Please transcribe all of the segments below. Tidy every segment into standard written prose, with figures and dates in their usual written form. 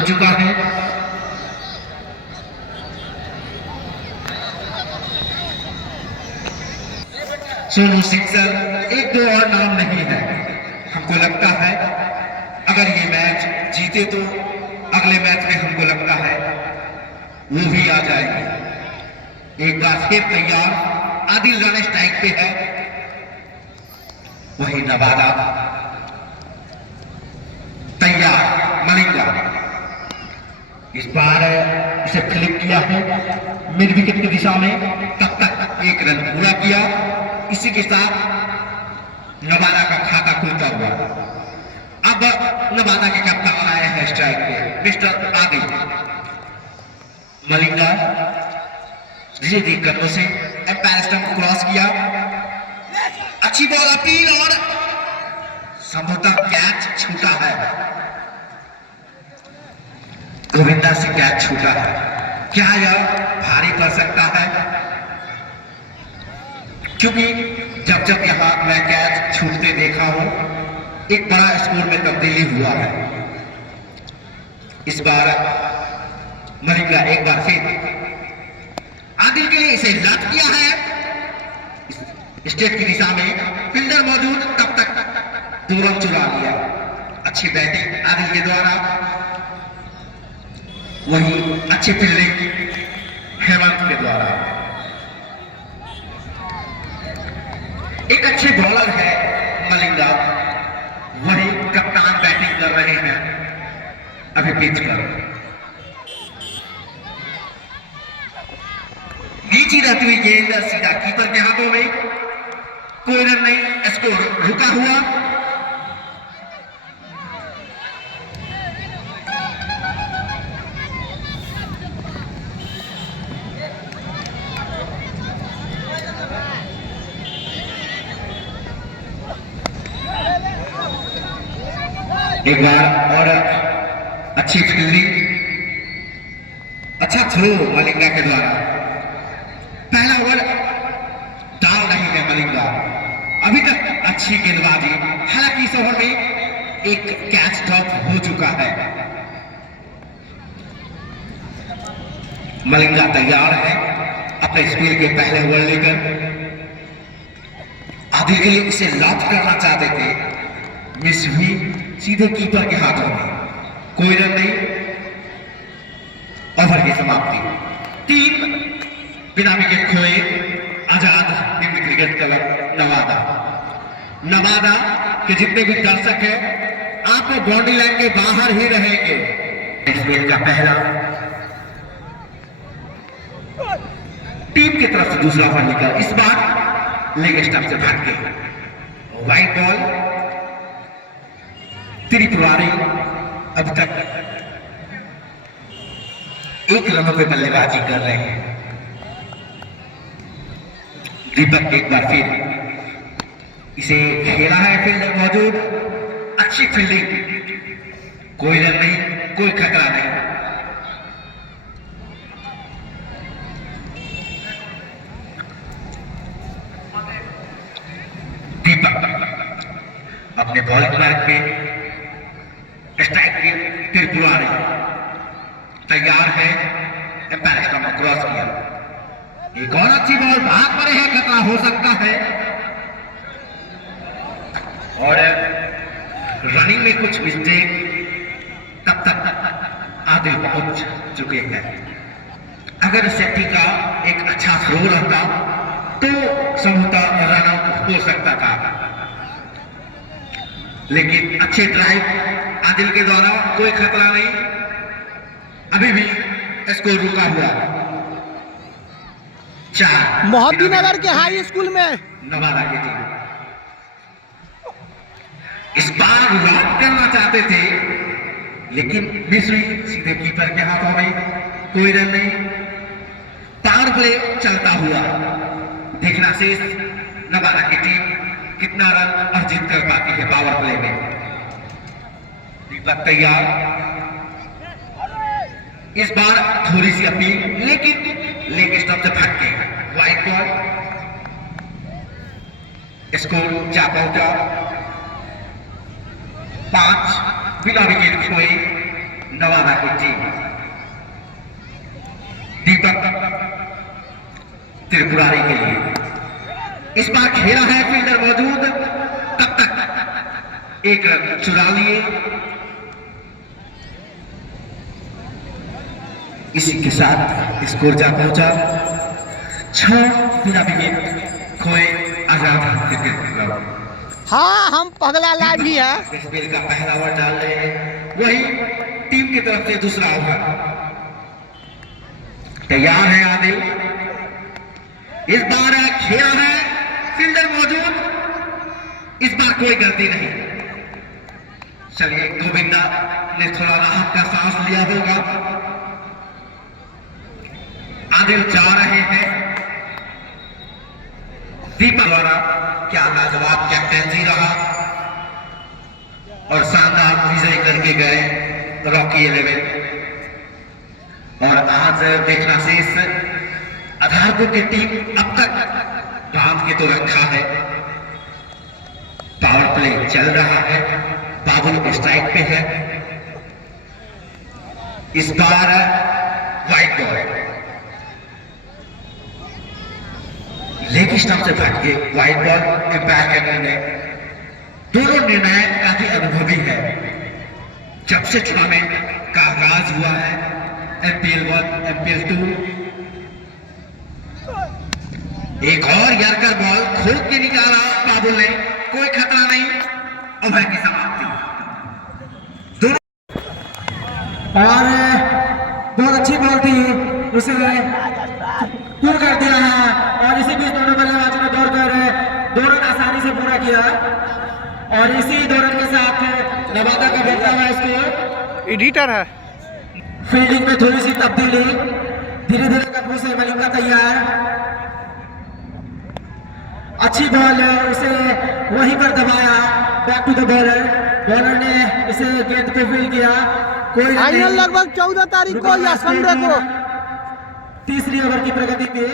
हो चुका है। सोनू सिंह सर, एक दो और नाम नहीं है। हमको लगता है अगर ये मैच जीते तो अगले मैच में हमको लगता है वो भी आ जाएगी। एक बार फिर तैयार, आदिल रन स्ट्राइक पे है। वही नवादा तैयार, मलिंगा इस बार इसे फ्लिप किया है मिड विकेट की दिशा में। तब तक एक रन पूरा किया। इसी के साथ नवादा का खाता खुलता हुआ। अब नवादा के कप्तान आए हैं स्ट्राइक पे, मिस्टर आदिल। मलिंगा धीरे धीरे कदमों से एम्पायर स्टंप को क्रॉस किया। अच्छी बॉल अपील और संभवतः कैच छूटा है। गोविंदा से कैच छूटा है। क्या यह भारी पड़ सकता है? क्योंकि जब जब यहां मैं कैच छूटते देखा हूं एक बड़ा स्कोर में तब्दीली हुआ है। इस बार मलिंगा एक बार फिर आदिल के लिए इसे लॉक किया है स्टेट की दिशा में। फील्डर मौजूद, तब तक दो रन चुरा लिया। अच्छी बैटिंग आदिल के द्वारा, वही अच्छी फील्डिंग हेमंत के द्वारा। एक अच्छे बॉलर है मलिंगा, वही कप्तान बैटिंग कर रहे हैं अभी पिच पर। नीचे रहती हुई गेंद सीधा कीपर के हाथों में। कोई रन नहीं, स्कोर रुका हुआ। एक बार और अच्छी फील्डिंग, अच्छा थ्रो मलिंगा के द्वारा। पहला ओवर डाल रही है मलिंगा, अभी तक अच्छी गेंदबाजी। हालांकि इस ओवर में एक कैच ड्रॉप हो चुका है। मलिंगा तैयार है अपने स्पिन के पहले ओवर लेकर। आदिल के लिए इसे लॉक करना चाहते थे, मिस हुई सीधे कीपर के हाथों में। कोई रन नहीं, ओवर की समाप्ति। 3 बिना विकेट खोए आजाद हिंद क्रिकेट क्लब नवादा। नवादा के जितने भी दर्शक हैं आप बाउंड्री लाइन के बाहर ही रहेंगे। स्पेन का पहला, टीम की तरफ से दूसरा ओवर निकल, इस बार लेग स्टंप से भाग के वाइड बॉल। त्रिपुरारी अब तक 1 रनों पे बल्लेबाजी कर रहे हैं। दीपक एक बार फिर इसे खेला है, फील्डर मौजूद, अच्छी फील्डिंग। कोई रन नहीं, कोई खतरा नहीं। दीपक अपने बॉलिंग मार्ग पे स्ट्राइक के त्रिपुरारी तैयार है। एम्पायर स्टंप को क्रॉस किया। एक और अच्छी बॉल, भाग पड़े हैं, खतरा हो सकता है। और रनिंग में कुछ मिस्टेक, तब तक आदिल पहुंच चुके हैं। अगर सेफ्टी का एक अच्छा थ्रो रहता तो संभवतः रन आउट हो सकता था, लेकिन अच्छे ड्राइव आदिल के द्वारा, कोई खतरा नहीं। अभी भी स्कोर रुका हुआ 4। मोहद्दीनगर के हाई स्कूल में नवादा की टीम इस बार लॉक करना चाहते थे, लेकिन मिस हुई सीधे कीपर के हाथों में। कोई रन नहीं, पावर प्ले चलता हुआ। देखना शेष नवादा की टीम कितना रन अर्जित कर पाती है पावर प्ले में। दीपक तैयार, इस बार थोड़ी सी अपील, लेकिन लेग स्टंप से भाग के वाइड बॉल। स्कोर जा पहुंचा 5 बिना विकेट खोए। नवादा की टीम। दीपक त्रिपुरारी के लिए इस बार खेला है, फील्डर मौजूद, तब तक एक रन चुरा लिए। इसी के साथ स्कोर जा पहुंचा 6 बिना विकेट खोए आजाद क्रिकेट क्लब। हाँ हम पगला लाइव ही है। इस बेल का पहला ओवर डाल रहे हैं, वही टीम की तरफ से दूसरा ओवर। तैयार है आदिल, इस बार खेला है, फील्डर मौजूद, इस बार कोई गलती नहीं। चलिए गोविंदा ने थोड़ा राहत का सांस लिया होगा। आदिल जा रहे हैं, दीपक द्वारा क्या लाजवाब कैप्टेंसी रहा और शानदार विजय करके गए रॉकी 11। और आज देखना शेष आधारपुर की टीम अब तक बांध के तो रखा है। पावर प्ले चल रहा है, बाबुल स्ट्राइक पे है, इस बार वाइड बॉल लेग स्टंप से फट के वाइड बॉल एम्पायर का निर्णय। दोनों निर्णय काफी अनुभवी है। जब से टूर्नामेंट का आगाज हुआ है, MPL 1, MPL 2, एक और यर्कर बॉल खोद के निकाला बाबुल ने, कोई खतरा नहीं, ओवर की समाप्ति। दोनों और बहुत अच्छी बॉल थी, उसे पूरा कर दिया है। और इसी बीच दोनों बल्लेबाजों ने दौड़कर 2 रन आसानी से पूरा किया। और इसी 2 रन के साथ नवादा का बढ़ता हुआ स्कोर। एडिटर है। फील्डिंग में थोड़ी सी तब्दीली, धीरे धीरे कदमों से मलिंगा तैयार। अच्छी बॉल, उसे वहीं पर दबाया, back to the bowler. Bowler ने इसे गेंद पे फील्ड किया। कोई फाइनल लगभग 14 तारीख को या संडे को। तीसरी ओवर की प्रगति पे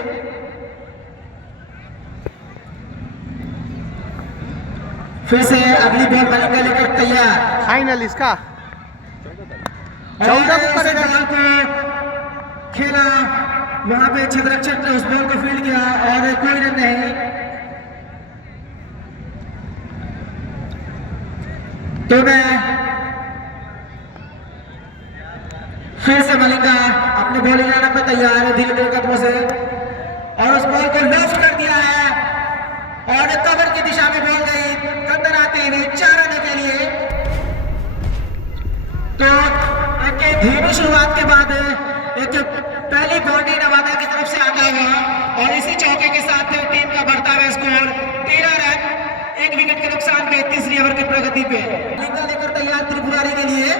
फिर से अगली बॉल मलिंगा लेकर तैयार। फाइनल इसका 14 को करेगा। बॉल को खेला, वहां पे छदरक्षक ने उस बॉल को फील्ड किया और कोई रन नहीं। तो मैं फिर से मलिंगा अपने बॉलिंग लाइनअप पे तैयार है, धीरे धीरे कदमों से, और उस बॉल को लेफ्ट कर दिया है और कवर की दिशा में बॉल गई, कंदन आते हुए 4 रन के लिए। तो एक धीमी शुरुआत के बाद एक पहली बाउंड्री नवादा की तरफ से आता हुआ और इसी चौके के साथ टीम का बढ़ता हुआ स्कोर 13 रन, 1 विकेट के नुकसान पे तीसरी ओवर की प्रगति पे। मलिंगा लेकर तैयार त्रिपुरारी के लिए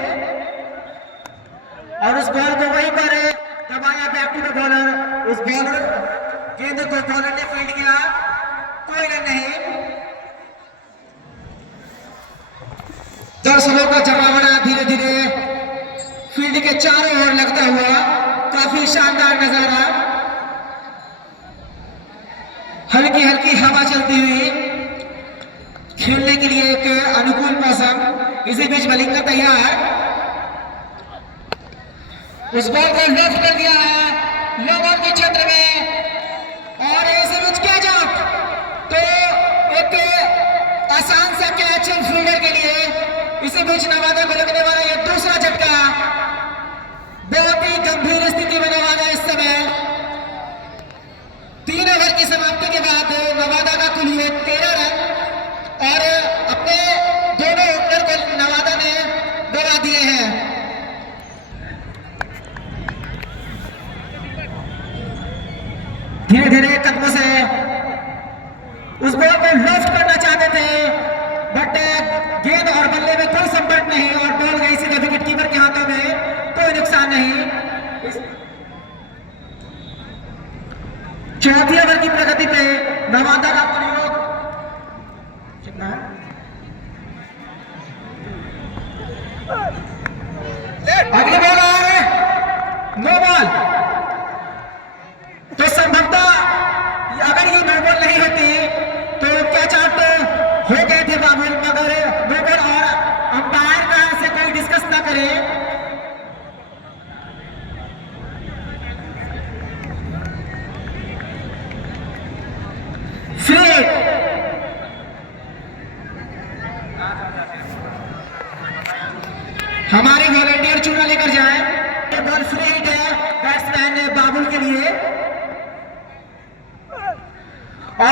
और उस बॉल को वहीं पर दबाया, बैक टू द बॉलर। उस बॉलर गेंद को बॉलर ने फील्ड किया, कोई रन नहीं। दर्शकों का जमावड़ा धीरे धीरे फील्ड के चारों ओर लगता हुआ, काफी शानदार नजारा। हल्की हल्की हवा चलती हुई, खेलने के लिए एक अनुकूल मौसम। इसी बीच मलिंगा तैयार, उस बॉल को लेफ्ट कर दिया है लोअर के क्षेत्र में और इसी बीच कैच आउट। तो एक आसान सा कैच फील्डर के लिए। इसी बीच नवादा को लगने वाला ये दूसरा झटका, बहुत ही गंभीर स्थिति में नवादा इस समय। 3 ओवर की समाप्ति के बाद नवादा का कुल हुए 13 रन और अपने दोनों ओपनर को नवादा ने गवा दिए हैं। धीरे धीरे कदमों से उस बॉल को लेफ्ट करना चाहते थे, बट गेंद और बल्ले में कोई संपर्क नहीं और बॉल गई सीधे विकेट कीपर के हाथों में, कोई नुकसान नहीं। चौथी ओवर की प्रगति पे नवादा का प्रयोग कितना है? अगली बॉल आ रहे, नो बॉल। तो संभवतः अगर ये नो बॉल नहीं होती तो कैच आउट हो गए थे बाबुल, मगर नो बॉल और अंपायर का से कोई डिस्कस ना करे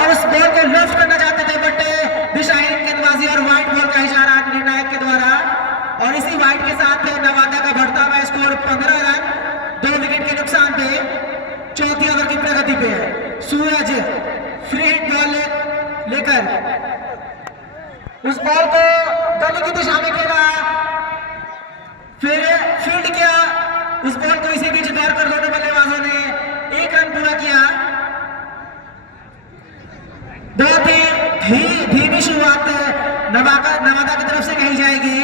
और उस बॉल को लेफ्ट करना चाहते थे, बट दिशाहीन गेंदबाजी और व्हाइट बॉल का इशारा निर्णायक के द्वारा। और इसी व्हाइट के साथ नवादा का बढ़ता हुआ स्कोर 15 रन 2 विकेट के नुकसान पे चौथी ओवर की प्रगति पे है। सूरज फ्री हिट बॉल लेकर उस बॉल को गली की दिशा में खेला, फिर फील्ड किया उस बॉल को। इसी बीच दौड़ कर दोनों बल्लेबाजों ने 1 रन पूरा किया। बहुत ही धीमी शुरुआत नवादा की तरफ से कही जाएगी।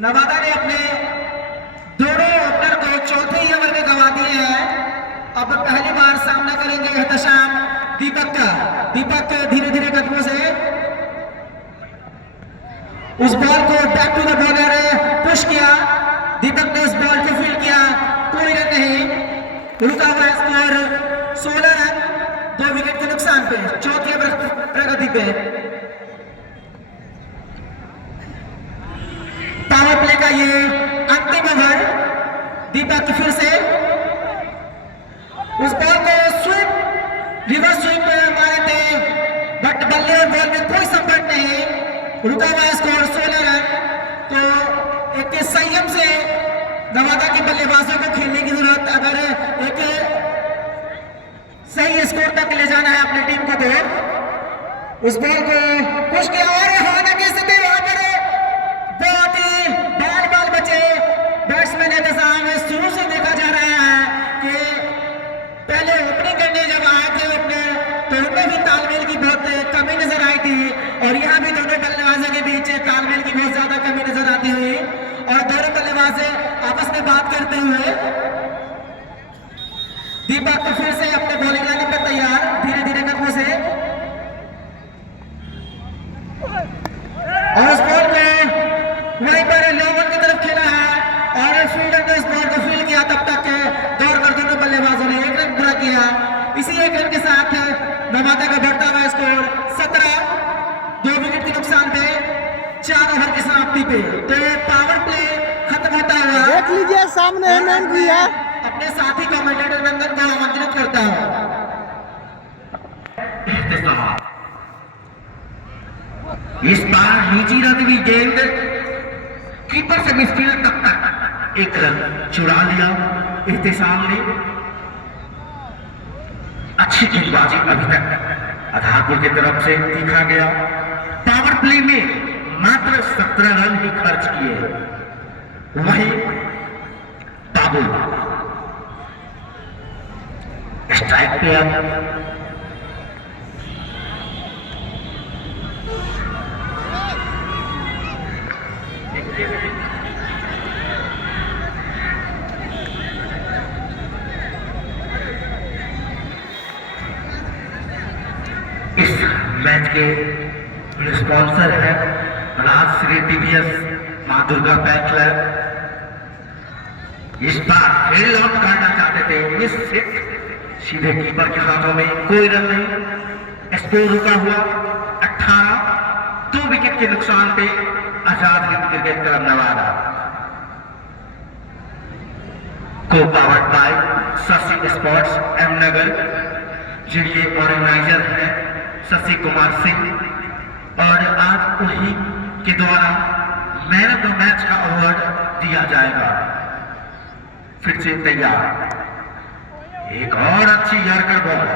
नवादा ने अपने दोनों ओपनर को चौथे ही ओवर में गंवा दिए हैं। अब पहली बार सामना करेंगे एहतशाम दीपक का। दीपक धीरे धीरे कदमों से उस बॉल को back to the bowler push किया। दीपक ने उस बॉल को फील्ड किया, कोई रन नहीं। रुका हुआ स्कोर 16 रन 2 विकेट के नुकसान पे चौथी ओवर प्रगति पे। पावर प्ले का ये अंतिम ओवर। दीपक फिर से उस बॉल को स्विंग रिवर्स स्विंग में मारे थे, बट बल्ले और बॉल में कोई संपर्क नहीं। रुका हुआ स्कोर 16 रन। तो एक संयम से नवादा के बल्लेबाजों को खेलने की जरूरत, अगर एक सही स्कोर तक ले जाना है अपनी टीम को, तो उस बॉल को पुश किया। और हालांकि स्थिति वहां पर बहुत ही बाल बचे बैट्समैन एहतशाम। शुरू से देखा जा रहा है कि पहले ओपनिंग करने जब आए थे ओपनर, तो उनमें भी तालमेल की बहुत कमी नजर आई थी, और यहाँ भी दोनों बल्लेबाजों के बीच तालमेल की बहुत ज्यादा कमी नजर आती हुई, और दोनों बल्लेबाज आपस में बात करते हुए। दीपक को फिर से अपने बॉलिंग लाने पर तैयार, धीरे धीरे कदमों से, और उस बॉल को वहीं पर लेवल की तरफ खेला है, और फील्डर ने उस बॉल को फील्ड किया। तब तक दौड़ कर दोनों बल्लेबाजों ने 1 रन पूरा किया। इसी 1 रन के साथ नवादा का बढ़ता हुआ स्कोर 17 2 विकेट के नुकसान पे 4 ओवर की समाप्ति पे। तो पावर प्ले खत्म होता हुआ देख लीजिए सामने हेमंत भी है। अपने साथी कमेंटेटर नंदन को आमंत्रित करता हूं। इस बार नीची रखी गेंद कीपर से मिसफील्ड तक 1 रन चुरा लिया एहतशाम ने। अच्छी गेंदबाजी अभी तक आधारपुर की तरफ से दिखा गया। पावर प्ले में मात्र 17 रन ही खर्च किए। वहीं बाबुल स्ट्राइक पे अब इस मैच के स्पॉन्सर है राजश्री टीवीएस मां दुर्गा पैक क्लब। इस बार फील्ड आउट करना चाहते थे, मिस हिट सीधे कीपर के हाथों में, कोई रन नहीं। स्कोर रुका हुआ 18 2 विकेट के नुकसान पे आजाद हिंद क्रिकेट क्लब नवादा को पावर्ड बाय शशि स्पोर्ट्स एमनगर, जिनके ऑर्गेनाइजर है शशि कुमार सिंह, और आज उन्हीं के द्वारा मैन ऑफ द मैच का अवार्ड दिया जाएगा। फिर से तैयार, एक और अच्छी यॉर्कर बॉल।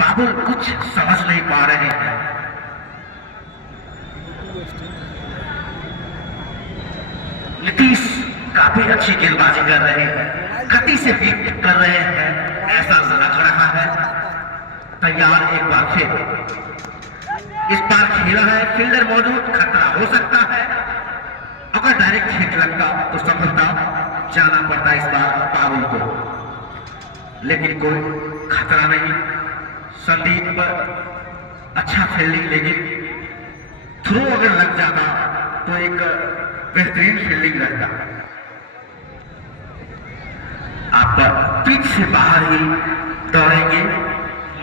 बाबुल कुछ समझ नहीं पा रहे हैं। नीतीश काफी अच्छी गेंदबाजी कर रहे हैं, गति से बीट कर रहे हैं, ऐसा लग रहा है। तैयार, एक बार फिर इस बार खेला है, फील्डर मौजूद, खतरा हो सकता है। अगर डायरेक्ट हिट लगता तो सफलता जाना पड़ता इस बार बाबुल को, लेकिन कोई खतरा नहीं। संदीप अच्छा फील्डिंग, लेकिन थ्रो अगर लग जाता तो एक बेहतरीन फील्डिंग रहता। आप पिच से बाहर ही दौड़ेंगे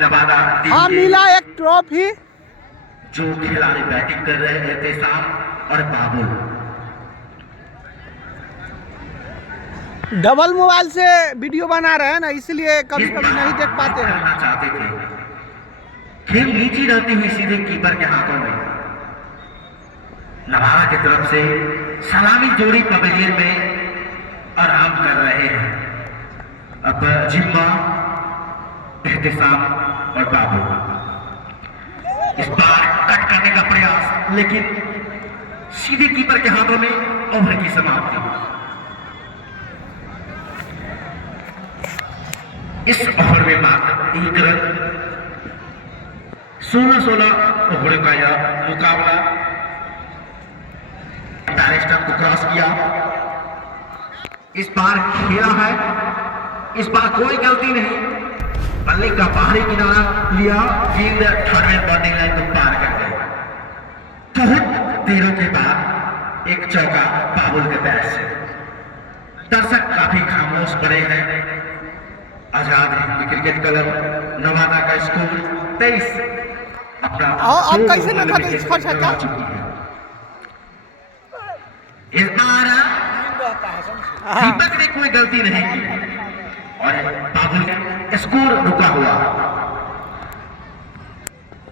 नवादा हाँ, मिला एक ट्रॉफी। जो खिलाड़ी बैटिंग कर रहे हैं एहतशाम और बाबुल। डबल मोबाइल से वीडियो बना रहे हैं ना, इसलिए कभी कभी नहीं देख पाते हैं। करना चाहते थे, खेल नीची रहती हुई सीधे कीपर के हाथों में। नवादा की तरफ से सलामी जोड़ी पवेलियन में आराम कर रहे हैं। अब जिम्मा, एहतिसाम और बाबू। इस बार कट करने का प्रयास, लेकिन सीधे कीपर के हाथों में। ओवर की समाप्ति। इस ओवर में मात्र एक रन। 16-16 ओवर का यह मुकाबला 45 रन को क्रॉस किया। इस बार खेला है, इस बार कोई गलती नहीं। बल्ले का बाहरी किनारा लिया, गेंद थर्ड बॉलिंग लाइन को पार कर गए। बहुत देरों के बाद एक चौका बाबुल के बैट से। दर्शक काफी खामोश पड़े हैं। आजाद हिंद क्रिकेट क्लब नवादा का स्कोर 23 अपना अब कैसे न खाते इसको छक्का। इस बार दीपक ने कोई गलती नहीं की और बाबुल का स्कोर रुका हुआ।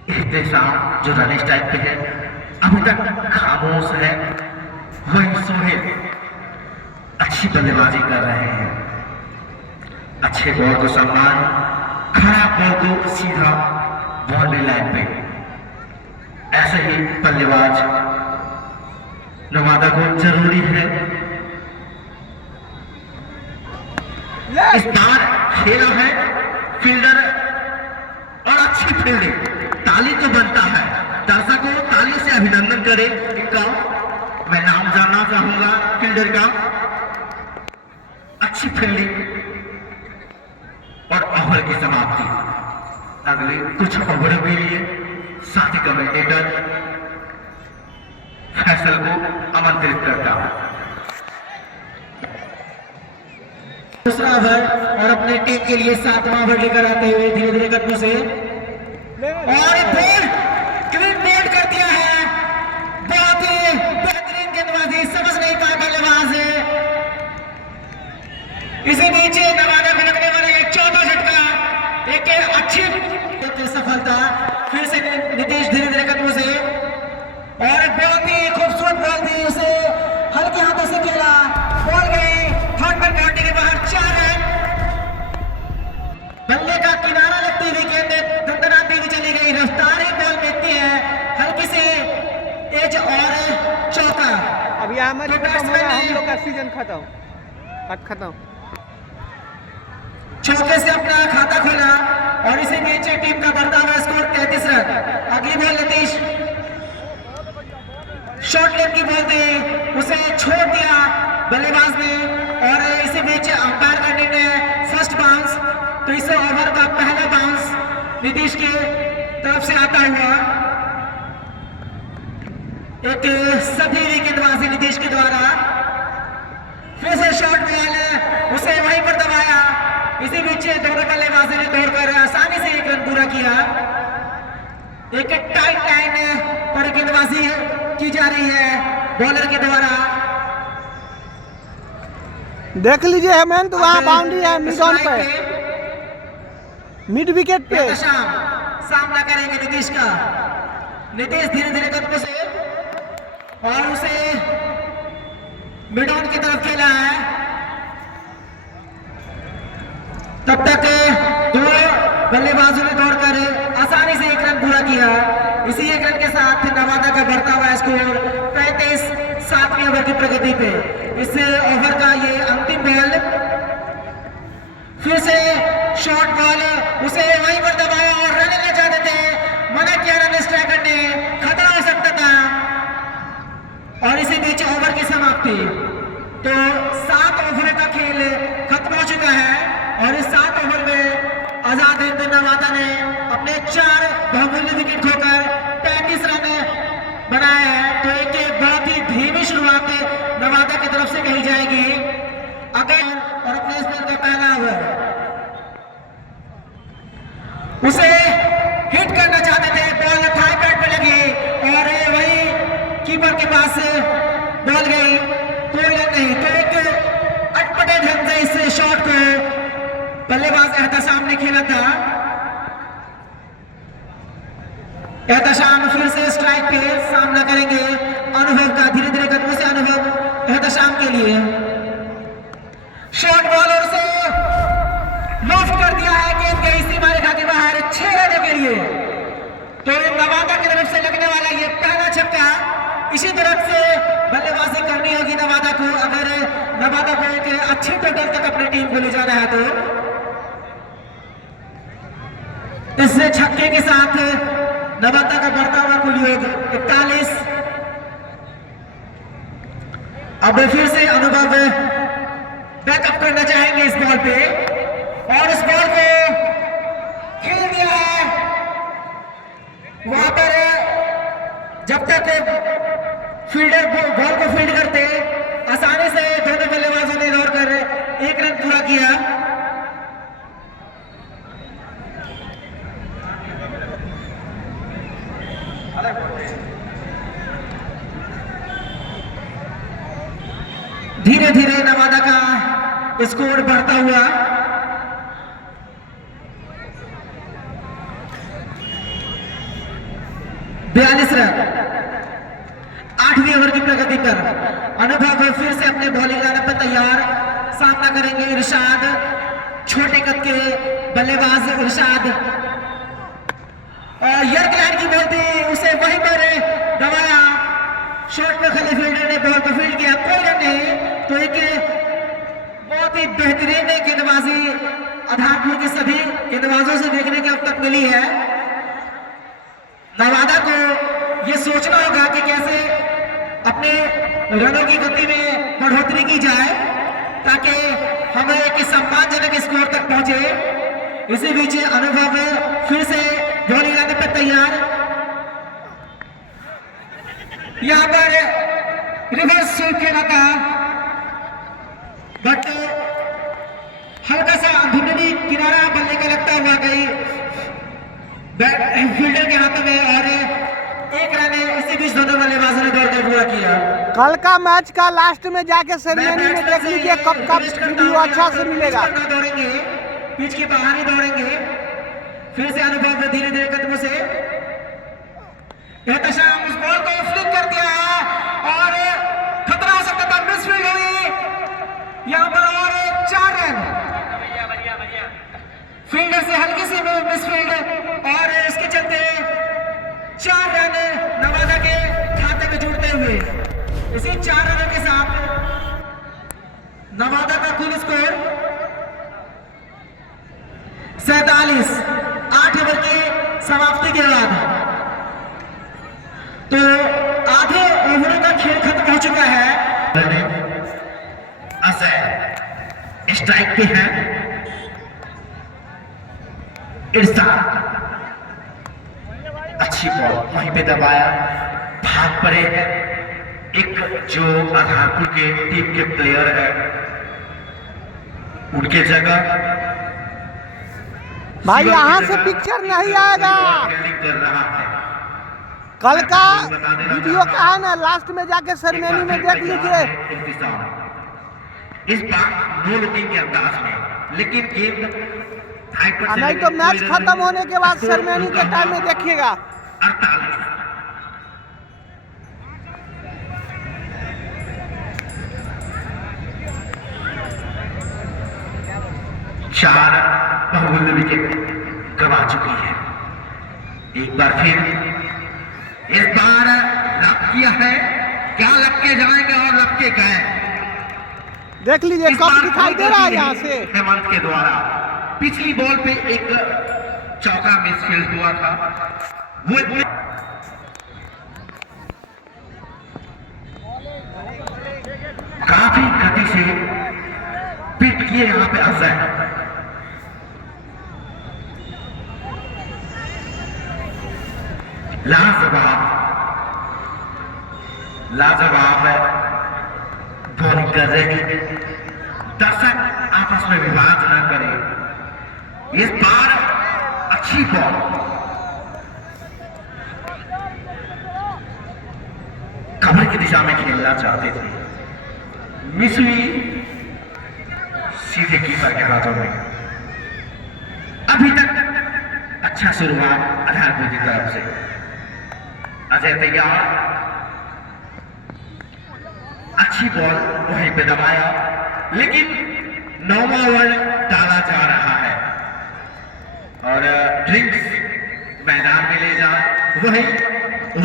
एहतिसाम जो रनिंग टाइप पे है, अभी तक खामोश है। वही सोहेल अच्छी बल्लेबाजी कर रहे हैं। अच्छे बॉल को सम्मान, खराब बॉल को सीधा बाउंड्री लाइन पे। ऐसे ही बल्लेबाज नवादा को जरूरी है। इस बार खेला है फील्डर और अच्छी फील्डिंग। ताली तो बनता है, दर्शकों ताली से अभिनंदन करें इनका। मैं नाम जानना चाहूंगा फील्डर का। अच्छी फील्डिंग और ओवर की समाप्ति। अगले कुछ ओवर के लिए साथी कमेंटेटर फैसल को आमंत्रित करता हूं। दूसरा ओवर और अपने टीम के लिए 7वां ओवर लेकर आते हुए धीरे धीरे कदमों से और क्लीन बोल्ड कर दिया है। बहुत ही बेहतरीन गेंदबाजी, समझ नहीं पाए बल्लेबाज। इसी बीच नवादा को लगने वाला एक चौथा झटका, एक अच्छी सफलता। फिर से नीतीश धीरे धीरे कदमों से और बहुत ही खूबसूरत बॉल थी, उसे हल्के हाथों से खेला। बॉल गई थर्ड पर बाउंड्री के बाहर। 4 रन। बल्ले का किनारा लगती हुई गेंद दंदनाती हुई चली गई। रफ्तार ही बॉल देती है, हल्की से एज और चौका। अब यहाँ मैच खत्म हो रहा, हम लोग का सीजन खत्म। चौके से अपना खाता खोला और इसी बीच टीम का बढ़ता हुआ स्कोर 33 रन। अगली बॉल नीतीश शॉर्ट लेग की बॉल थी, उसे छोड़ दिया बल्लेबाज ने और इसी बीच अंपायर का निर्णय फर्स्ट बाउंस। तो इस ओवर का पहला बाउंस नीतीश की तरफ से आता हुआ। एक सभी गेंदबाजी नीतीश के द्वारा। फिर से शॉर्ट बॉल, उसे वहीं पर दबाया। इसी बीच दोनों बल्लेबाजों ने दौड़कर आसानी से एक रन पूरा किया। एक टाइट लाइन पर गेंदबाजी की जा रही है बॉलर के द्वारा। देख लीजिए हेमंत, वहाँ बाउंड्री है मिड ऑन पे, मिड विकेट पे। सामना करेंगे नीतीश का। नीतीश धीरे धीरे कदमों से और उसे मिड ऑन की तरफ खेला है। तब तक दो बल्लेबाजों ने दौड़कर आसानी से एक रन पूरा किया। इसी एक रन के साथ नवादा का बढ़ता हुआ स्कोर 35 7वीं ओवर की प्रगति पे। इस ओवर का ये अंतिम बॉल, फिर से शॉर्ट बॉल, उसे वहीं पर दबाया और रन लेना चाहते थे, मना किया रन स्ट्राइकर ने, खतरा हो सकता था। और इसी बीच ओवर की समाप्ति। तो 7 ओवर का खेल खत्म हो चुका है और इस 7 ओवर में आजाद हिंद नवादा ने अपने 4 बहुमूल्य विकेट खोकर 35 रन बनाए हैं। तो एक बहुत ही धीमी शुरुआत नवादा की तरफ से कही जाएगी। अगर और अपने स्पेल का पहला ओवर, उसे हिट करना चाहते थे, बॉल थाई पैड पे लगी और वही कीपर के पास बॉल गई, कोई रन नहीं। तो एक अटपटे ढंग से एहतशाम ने खेला था। एहतशाम फिर से स्ट्राइक पे सामना करेंगे अनुभव का, धीरे धीरे कदमों से अनुभव एहतशाम के लिए शॉर्ट बॉलर से लॉफ्ट कर दिया है, गेंद गई सीमा रेखा के बाहर 6 रनों के लिए। तो नवादा की तरफ से लगने वाला ये पहला छक्का, इसी तरफ से बल्लेबाजी करनी होगी नवादा को अगर नवादा को एक अच्छी टोटल तक अपनी टीम को ले जाना है। तो इस छक्के के साथ नवादा का बढ़ता हुआ कुल योग 41। अब फिर से अनुभव बैकअप करना चाहेंगे इस बॉल पे और इस बॉल को खेल दिया है वहां पर। जब तक फील्डर बॉल को फील्ड करते आसानी से दोनों बल्लेबाजों ने दौड़कर 1 रन पूरा किया। धीरे धीरे नवादा का स्कोर बढ़ता हुआ 42 रन 8वीं ओवर की प्रगति पर। अनुभव फिर से अपने बॉलिंग लाइनअप पर तैयार, सामना करेंगे इरशाद, छोटे कद के बल्लेबाज इरशाद। यर्क लाइन की बॉल थी, उसे वहीं पर दबाया, शॉर्ट में खले फील्डर ने बॉल को फील्ड किया, कोई रन नहीं। तो एक बहुत ही बेहतरीन गेंदबाजी आधारपुर के सभी गेंदबाजों से देखने की अब तक मिली है। नवादा को यह सोचना होगा कि कैसे अपने रनों की गति में बढ़ोतरी की जाए ताकि हम एक सम्मानजनक स्कोर तक पहुंचे। इसी बीच अनुभव फिर से बॉलिंग लाने पर तैयार, यहां पर रिवर्स स्वीप खेला था बट हल्का सा धुंधली किनारा बल्ले का लगता हुआ गई फील्डर के हाथों में और 1 रन इसी बीच दोनों बल्लेबाजों ने दौड़कर पूरा किया। कल का मैच का लास्ट में जाके सेरेमनी में देख लीजिए कब कब वीडियो अच्छा से मिलेगा। दौड़ेंगे पिच के बाहर ही दौड़ेंगे। फिर से अनुभव धीरे धीरे कदमों से एहतशाम उस बॉल को फ्लिक कर दिया और खतरा हो सकता था, मिसफील्ड हुई यहां पर और 4 रन। फील्डर से हल्की सी मिसफील्ड और इसके चलते 4 रन नवादा के खाते में जुड़ते हुए इसी 4 रनों के साथ नवादा का कुल स्कोर 47 8 ओवर की समाप्ति के बाद। तो आधे ओवरों का खेल खत्म हो चुका है। अजय स्ट्राइक पे है, इरशाद अच्छी बॉल वहीं पे दबाया, भाग पड़े हैं। एक जो आधारपुर के टीम के प्लेयर है उनके जगह भाई यहाँ से पिक्चर नहीं आएगा। कर रहा है। कल का वीडियो का है ना, लास्ट में जाके सेरेमनी में देख लीजिए। इस बार नो लुकिंग के अंदाज में, लेकिन गेंद नहीं तो मैच खत्म होने के बाद सेरेमनी के टाइम में देखिएगा। 48 4 बहुमूल्य विकेट गंवा चुकी है। एक बार फिर इस बार लप किया है, क्या लपके जाएंगे और लपके गए। देख लीजिए कब दिखाई दे रहा है यहाँ से। हेमंत के द्वारा पिछली बॉल पे एक चौका मिसफील्ड हुआ था, वो काफी गति से पिट किए यहाँ पे अजय। लाजवाब बॉलिंग कर रहे हैं। दर्शक आपस में विवाद न करें। इस बार अच्छी बॉल, कमर की दिशा में खेलना चाहते थे, मिस हुई सीधे कीपर के हाथों में। अच्छा शुरुआत आधारपुर की तरफ से। अजय तैयार, अच्छी बॉल वहीं पे दबाया, लेकिन 9वां ओवर डाला जा रहा है और ड्रिंक्स मैदान में ले जा। वही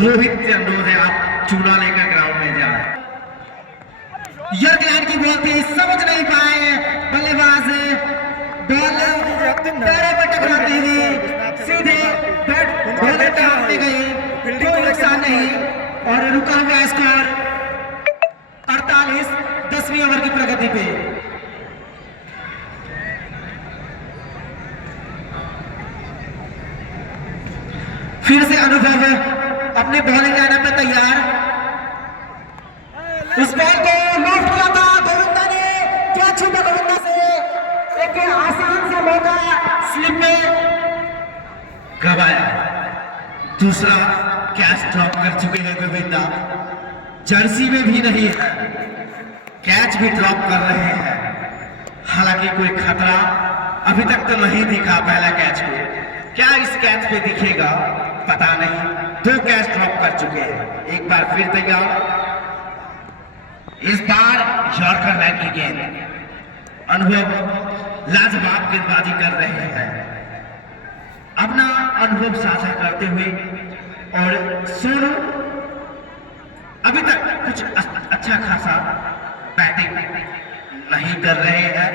रोहित से अनुरोध है, आप चूना लेकर ग्राउंड में जाए। यर्कलैंड की बॉल थी, समझ नहीं पाए बल्लेबाज, बॉल पैरों पर टकराती हुई सीधे बैट बॉलर के हाथ में गई, कोई नुकसान नहीं और रुका हुआ स्कोर 48, 10वीं ओवर की प्रगति पे। फिर से अनुभव अपने बॉलिंग लाइनअप में तैयार, उस बॉल को लॉफ्ट किया था गोविंदा ने, क्या छूटा गोविंदा से, एक आसान सा मौका स्लिप में गवाया। दूसरा कैच ड्रॉप कर चुके हैं गोविंदा, जर्सी में भी नहीं है, कैच भी ड्रॉप कर रहे हैं। हालांकि कोई खतरा अभी तक तो नहीं दिखा पहला कैच पे, क्या इस कैच पे दिखेगा पता नहीं। 2 कैच ड्रॉप कर चुके हैं, एक बार फिर तैयार। इस बार यॉर्कर लाइन की गेंद, अनुभव लाजवाब गेंदबाजी कर रहे हैं, अपना अनुभव साझा करते हुए। और सोनू अभी तक कुछ अच्छा खासा बैटिंग नहीं कर रहे हैं।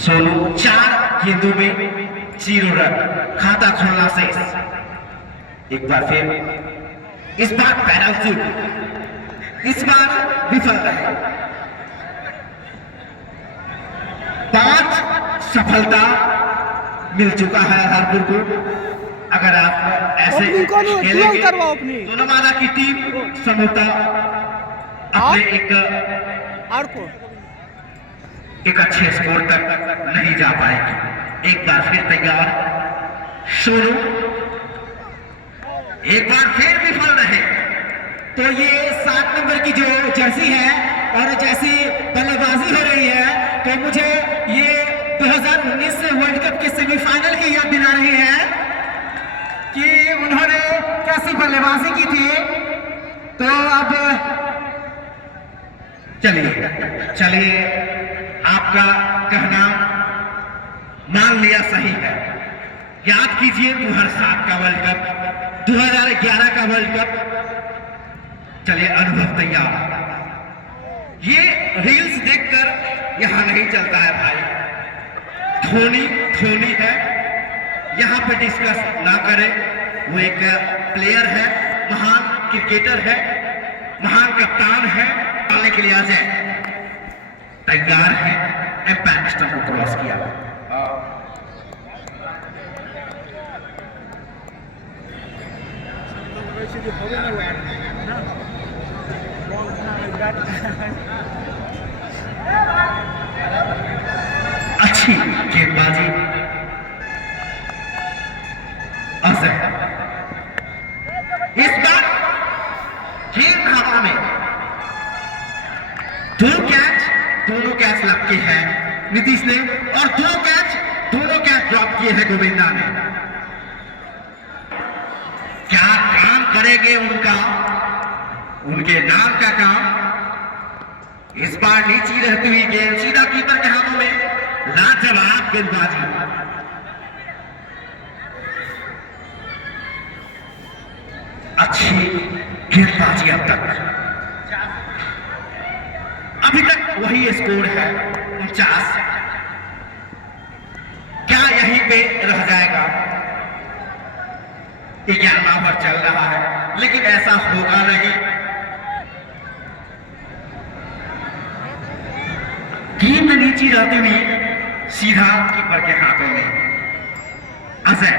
सोनू 4 गेंदों में 0 रन, खाता खोलना शेष। एक बार फिर, इस बार पेनल्टी, इस बार विफल रहे। 5 सफलता मिल चुका है आधारपुर को। अगर आप ऐसे खेलेंगे तो नमादा की टीम समूहता अपने एक अच्छे स्कोर तक नहीं जा पाएगी। एक बार फिर तैयार, सोनू एक बार फिर विफल रहे। तो ये 7 नंबर की जो जर्सी है और जैसी बल्लेबाजी हो रही है, तो मुझे ये 2019 वर्ल्ड कप के सेमीफाइनल की याद दिला रही है कि उन्होंने कैसी बल्लेबाजी की थी। तो अब चलिए आपका कहना मान लिया सही है। याद कीजिए 2007 का वर्ल्ड कप, 2011 का वर्ल्ड कप। चलिए अनुभव तैयार, ये रील्स देखकर यहां नहीं चलता है भाई। धोनी है, यहां पे डिस्कस ना करें। वो एक प्लेयर है, महान क्रिकेटर है, महान कप्तान है। डालने के लिए आ जाए तैयार है, एम्पायर स्टंप को क्रॉस किया। अच्छी गेंदबाजी अजय, इस बार गेंद हवा में। 2 कैच, दोनों कैच लग के हैं नीतीश ने, और 2 कैच, दोनों कैच ड्रॉप किए हैं गोविंदा ने। क्या काम करेंगे उनके नाम का काम। इस बार नीची रहती हुई गेंद सीधा कीपर के हाथों में, लाजवाब गेंदबाजी। अच्छी गेंदबाजी अब तक, अभी तक वही स्कोर है 49। क्या यहीं पे रह जाएगा? 11वां ओवर चल रहा है, लेकिन ऐसा होगा नहीं। गेंद नीची रहती हुई सीधा कीपर के हाथों में। अजय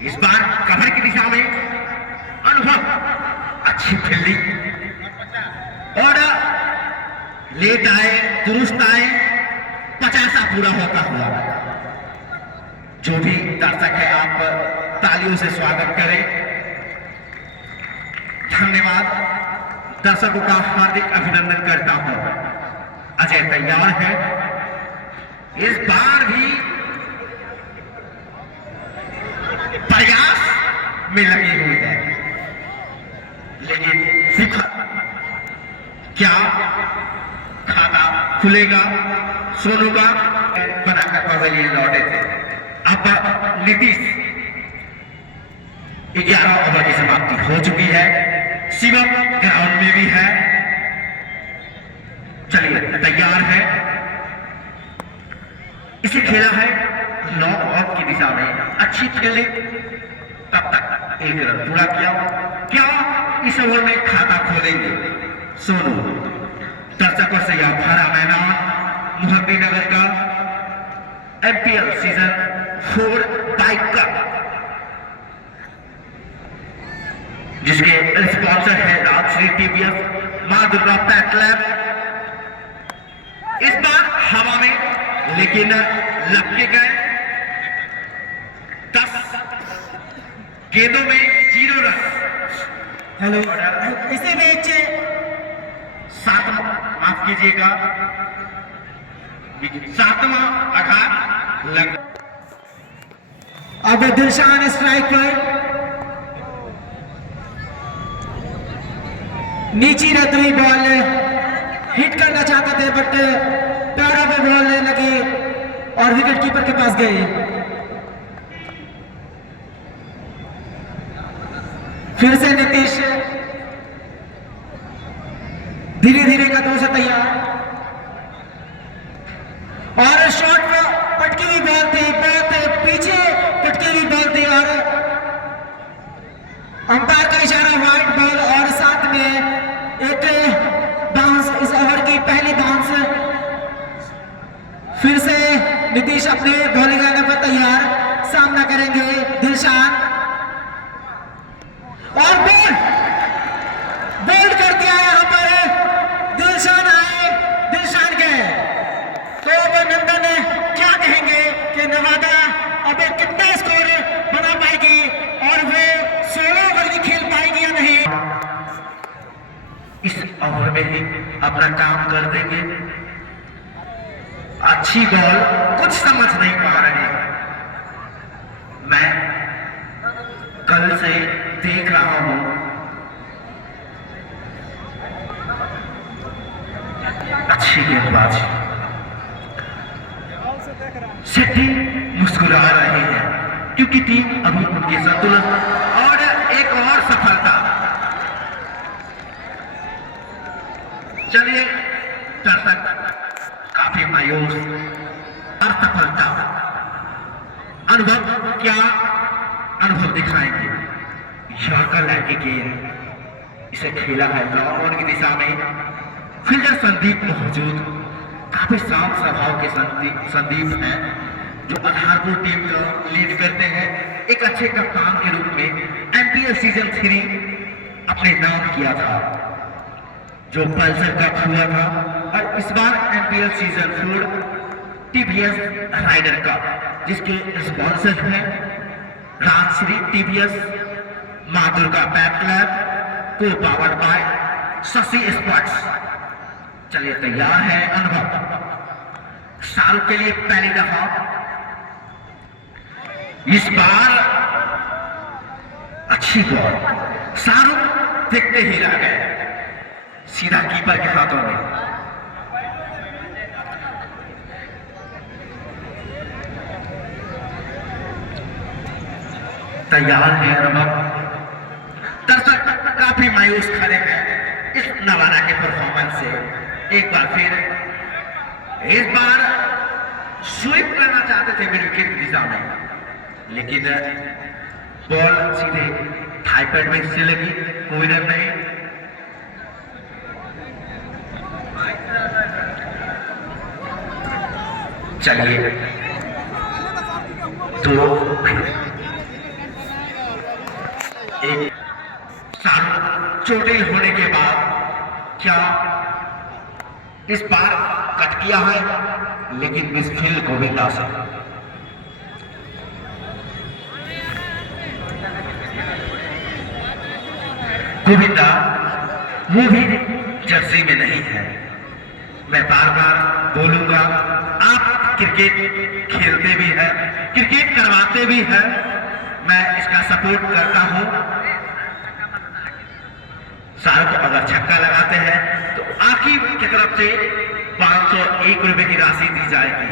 इस बार कवर की दिशा में, अनुभव अच्छी फील्डिंग और लेट आए, दुरुस्त आए, 50 पूरा होता हुआ। जो भी दर्शक है आप तालियों से स्वागत करें। धन्यवाद, दर्शकों का हार्दिक अभिनंदन करता हूं। अजय तैयार है, इस बार भी प्रयास में लगे हुए हैं, लेकिन शिखर क्या खाता खुलेगा? सोनू का बनाकर पवेलियन लौटे थे। अब नीतीश 11 ओवर की समाप्ति हो चुकी है। शिवम ग्राउंड में भी है। चलिए तैयार है। इसे खेला है लॉन्ग ऑफ की दिशा में, अच्छी फील्डिंग, तब तक 1 रन पूरा किया। क्या इस ओवर में खाता खोलेंगे सोनू? दर्शकों से यह भरा मैदान मोहद्दीनगर का एमपीएल सीजन 4 बाइक का, जिसके स्पॉन्सर है राजश्री टीवीएस, मां दुर्गा पैट लैब। इस बार हवा में, लेकिन लपके गए। 10 गेंदों में 0 रन। हेलो, इसी बीच 7वां कीजिएगा, 7वां आघात लग। अब दिलशान स्ट्राइक पर, नीची रहती हुई बॉल हिट करना चाहते थे, बट पैरों पे बॉल लगी और विकेट कीपर के पास गई। फिर से नीतीश धीरे धीरे कदमों से तैयार, और शॉट में पटकी हुई बॉल थी, बहुत पीछे पटकी हुई बॉल थी, और अंपायर का इशारा वाइड बॉल, और साथ में एक बाउंस, इस ओवर की पहली बाउंस। फिर से नीतीश अपने बॉलिंग लाइन पर तैयार, सामना करेंगे दिलशान, और बोल्ड कर दिया यहाँ पर दिलशान आए, दिलशान गए। तो अब नंदन क्या कहेंगे कि नवादा अब कितना स्कोर बना पाएगी और वो 16 ओवर की खेल पाएगी या नहीं? इस ओवर में ही अपना काम कर देंगे। अच्छी बॉल, कुछ समझ नहीं पा रहे हैं। मैं कल से देख रहा हूं, अच्छी गेंदबाजी। सिद्धि मुस्कुरा रहे हैं क्योंकि टीम अभी उनके संतुलन, और एक और सफलता। चलिए दर्शक काफी मायूस, और सफलता अनुभव, क्या अनुभव दिखाएंगे? यॉर्कर की गेंद, इसे खेला है लॉन्ग की दिशा में। फील्डर संदीप मौजूद, काफी शांत स्वभाव के संदीप हैं, जो आधारपुर टीम को लीड करते हैं। एक अच्छे कप्तान के रूप में एमपीएल सीजन 3 अपने नाम किया था, जो पल्सर कप हुआ था, और इस बार MPL season 4 TVS rider cup, जिसके स्पॉन्सर हैं राजश्री टीवीएस, मां Durga path lab, co powered by Shashi sports. चलिए तैयार है अनुभव। शाहरुख के लिए पहली दफा, इस बार अच्छी बॉल, शाहरुख देखते ही रह गए, सीधा कीपर के हाथों में। तैयार है अनुभव। दर्शक काफी मायूस खड़े हैं इस नवादा के परफॉर्मेंस से। एक बार फिर, इस बार स्वीप करना चाहते थे मिड विकेट की दिशा में, लेकिन बॉल सीधे थाई पैड में से लगी, कोई रन नहीं। चलिए तो एक चोटिल होने के बाद क्या इस बार कट किया है, लेकिन मिसफील्ड गोविंदा से। गोविंदा वो भी जर्सी में नहीं है। मैं बार बार बोलूंगा, आप क्रिकेट खेलते भी हैं, क्रिकेट करवाते भी हैं। मैं इसका सपोर्ट करता हूं। शाहरुख अगर छक्का लगाते हैं तो आकिब की तरफ से 501 रुपए की राशि दी जाएगी,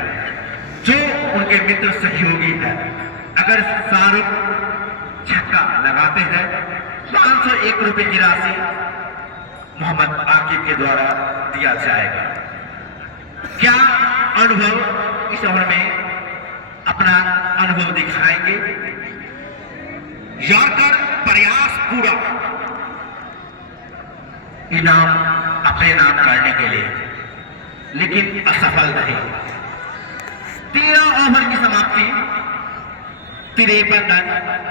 जो उनके मित्र सहयोगी है। अगर शाहरुख छक्का लगाते हैं 501 रुपए की राशि मोहम्मद आकिब के द्वारा दिया जाएगा। क्या अनुभव इस ओवर में अपना अनुभव दिखाएंगे? यॉर्कर प्रयास पूरा, इनाम अपने नाम करने के लिए, लेकिन असफल रहे। 13 ओवर की समाप्ति 53 रन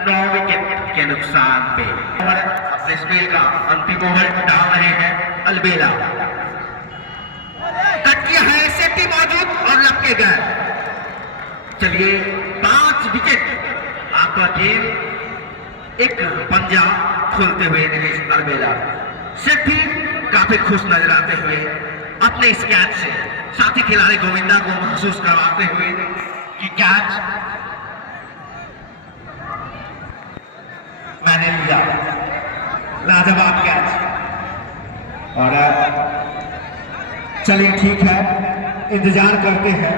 9 विकेट के नुकसान पे। और अपने स्पेल का अंतिम ओवर डाल रहे हैं अलबेला। कट किया है, सेफ्टी मौजूद और लपके गए। चलिए 5 विकेट आपका गेम एक पंजा खोलते हुए दिनेश अलबेला। सेफ्टी काफी खुश नजर आते हुए अपने इस कैच से साथी खिलाड़ी गोविंदा को महसूस करवाते हुए कि कैच मैंने लिया। लाजवाब कैच। और चलिए ठीक है, इंतजार करते हैं।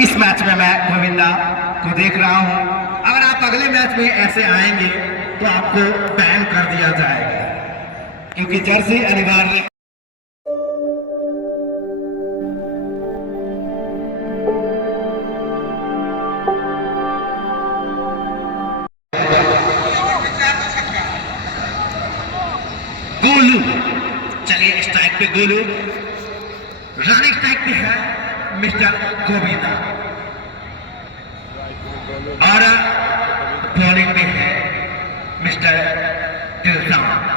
इस मैच में मैं गोविंदा को देख रहा हूं। अगर आप अगले मैच में ऐसे आएंगे तो आपको बैन कर दिया जाएगा, क्योंकि जर्सी अनिवार्य। गोलू, चलिए स्ट्राइक पे गोलू, रनिंग स्ट्राइक पे है मिस्टर गोविंदा और बॉलिंग पे है मिस्टर दिलशान।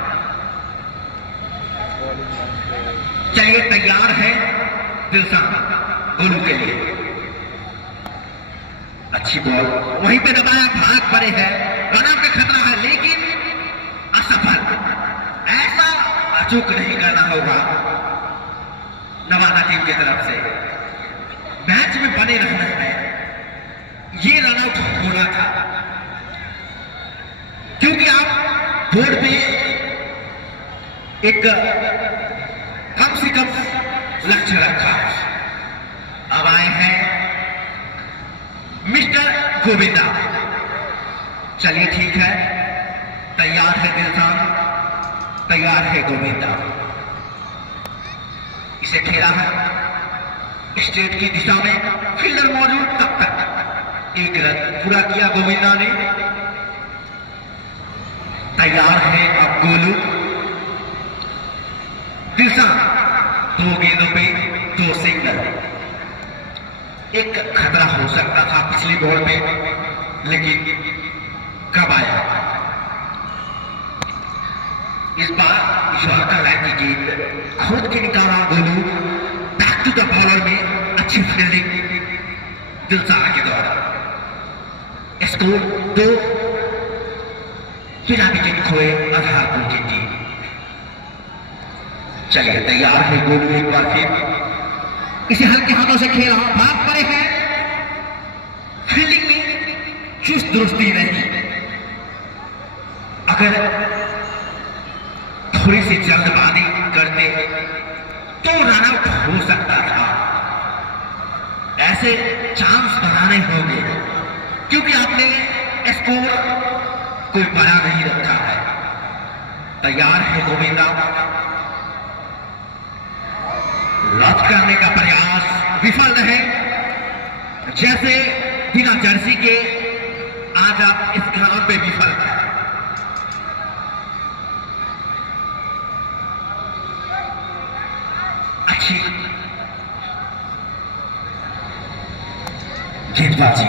चलिए तैयार है दिलशान गोलू के लिए। अच्छी बॉल वहीं पे दबाया, भाग पड़े है, रनआउट का खतरा है, लेकिन असफल। ऐसा अचूक नहीं करना होगा नवादा टीम की तरफ से। मैच में बने रहना है, ये रनआउट होना था, क्योंकि आप बोर्ड पे एक कम से कम लक्ष्य रखा है। अब आए हैं मिस्टर गोविंदा। चलिए ठीक है, तैयार है दिलशान, तैयार है गोविंदा। इसे खेला है स्ट्रेट की दिशा में, फील्डर मौजूद, तब तक 1 रन पूरा किया गोविंदा ने। तैयार है अब गोलू। दिलशान 2 गेंदों पे 2 सिंगल। एक खतरा हो सकता था पिछली बॉल पे, लेकिन कब आया? इस बार यॉर्कर लाइन की गेंद खोद के निकाला Golu. Back to the bowler में अच्छी फील्डिंग दिलशान के द्वारा। स्कोर 2, बिना विकेट खोए आधारपुर की टीम। चलिए तैयार है गोलू एक बार फिर। इसे हल्के हाथों से खेला, भाग पड़े हैं, फील्डिंग में चुस्त दुरुस्ती नहीं। अगर थोड़ी सी जल्दबाजी करते तो रनआउट हो सकता था। ऐसे चांस बनाने होंगे, क्योंकि आपने स्कोर कोई बड़ा नहीं रखा है। तैयार है गोविंदा। लॉक करने का प्रयास विफल रहे। जैसे बिना जर्सी के आज आप इस ग्राउंड पे विफल हैं। अच्छी गेंदबाजी,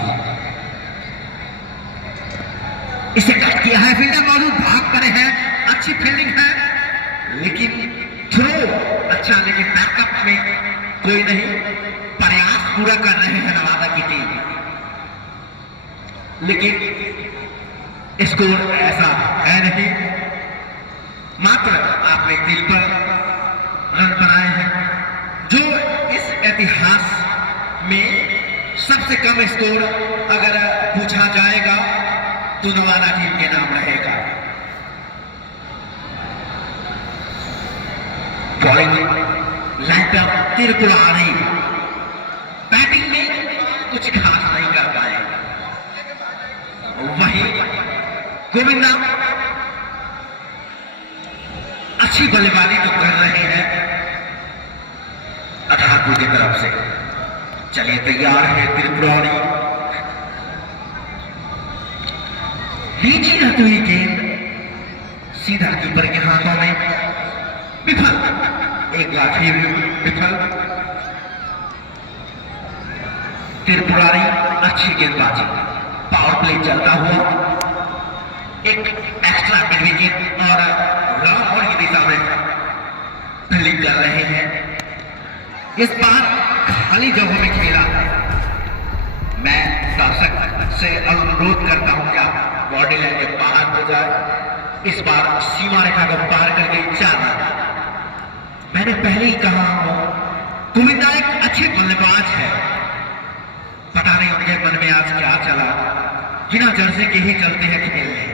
इसे कट किया है, फील्डर मौजूद, भाग पड़े हैं, अच्छी फील्डिंग है, लेकिन थ्रो अच्छा, लेकिन बैकअप में कोई नहीं। प्रयास पूरा कर रहे हैं नवादा की टीम, लेकिन स्कोर ऐसा है नहीं। मात्र अपने दिल पर रन बनाए हैं। जो इस इतिहास में सबसे कम स्कोर अगर पूछा जाएगा तो नवादा टीम के नाम रहेगा। बॉलिंग लाइन पर त्रिपुरारी, बैटिंग में कुछ खास नहीं कर पाए। वहीं गोविंदा अच्छी बल्लेबाजी तो कर रहे हैं अधारपुर की तरफ से। चलिए तैयार है त्रिपुरारी, नीचे रहती हुई गेंद सीधा कीपर के हाथों में, विफल, एक बार फिर विफल। त्रिपुरारी अच्छी गेंदबाजी, पावर प्ले चलता हुआ एक एक्स्ट्रा मिड विकेट और लॉन्ग बॉल की दिशा में फील्डिंग कर रहे हैं। इस बार खाली जगहों में खेला। मैं दर्शक से अनुरोध करता हूं कि आप बॉडी लाइन के बाहर हो जाए। इस बार सीमा रेखा को पार करके 4 रन। मैंने पहले ही कहा हूं गोविंदा एक अच्छे बल्लेबाज है। पता नहीं उनके मन में आज क्या चला, बिना जर्सी के ही चलते हैं खेलने।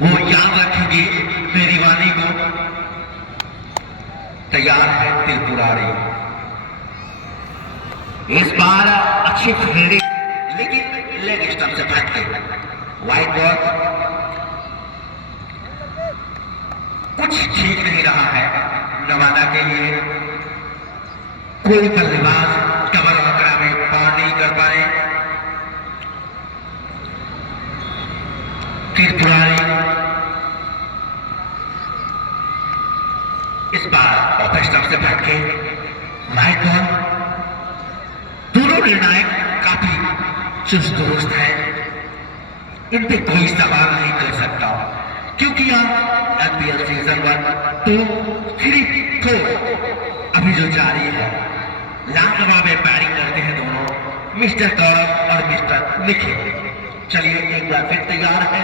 वो याद रखेंगे मेरी वाणी को। तैयार है त्रिपुरारी, इस बार अच्छी फील्डिंग, लेकिन लेग स्टंप से फट गई। वाइड बॉल, कुछ ठीक नहीं रहा है नवादा के लिए। कोई बल्लेबाज डबल आंकड़ा में पार नहीं कर पाए। त्रिपुरारी इस बार ऑफ स्टंप से फट के वाइड बॉल। दोनों निर्णायक काफी चुस्त दुरुस्त है, इन पे कोई सवाल नहीं कर सकता, क्योंकि यह एनपीएल सीजन 1, 2, 3, 4 अभी जो जारी है। लाजवाब में बैटिंग करते हैं दोनों, मिस्टर गौरव और मिस्टर निखिल। चलिए एक बार फिर तैयार है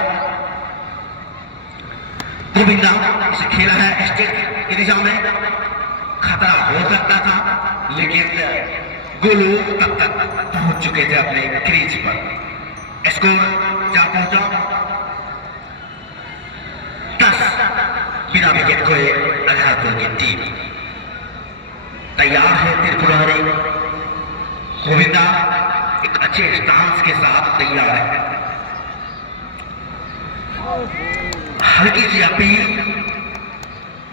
गोविंदा। इसे खेला है स्टेट की दिशा में, खतरा हो सकता था, लेकिन गोलू तब तक पहुंच चुके थे अपने क्रीज पर। स्कोर जा पहुंचा 10, बिना विकेट खोए अधारपुर की टीम। तैयार है त्रिपुरारी, गोविंदा एक अच्छे स्टांस के साथ तैयार है। हल्की सी अपील,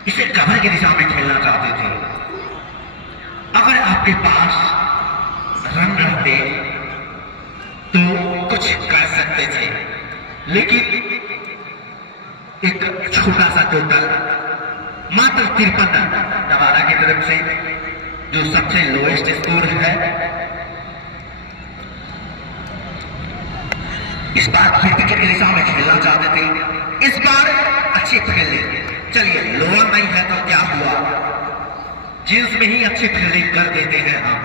इसे कवर की दिशा में खेलना चाहते थे। अगर आपके पास रन रहते तो कुछ कर सकते थे, लेकिन एक छोटा सा टोटल, मात्र 53 रन नवादा की तरफ से, जो सबसे लोएस्ट स्कोर है। इस बार फिर विकेट की दिशा में खेलना चाहते थे, इस बार अच्छी फील्डिंग। चलिए लोअर नहीं है तो क्या हुआ, जींस में ही अच्छी फील्डिंग कर देते हैं हम।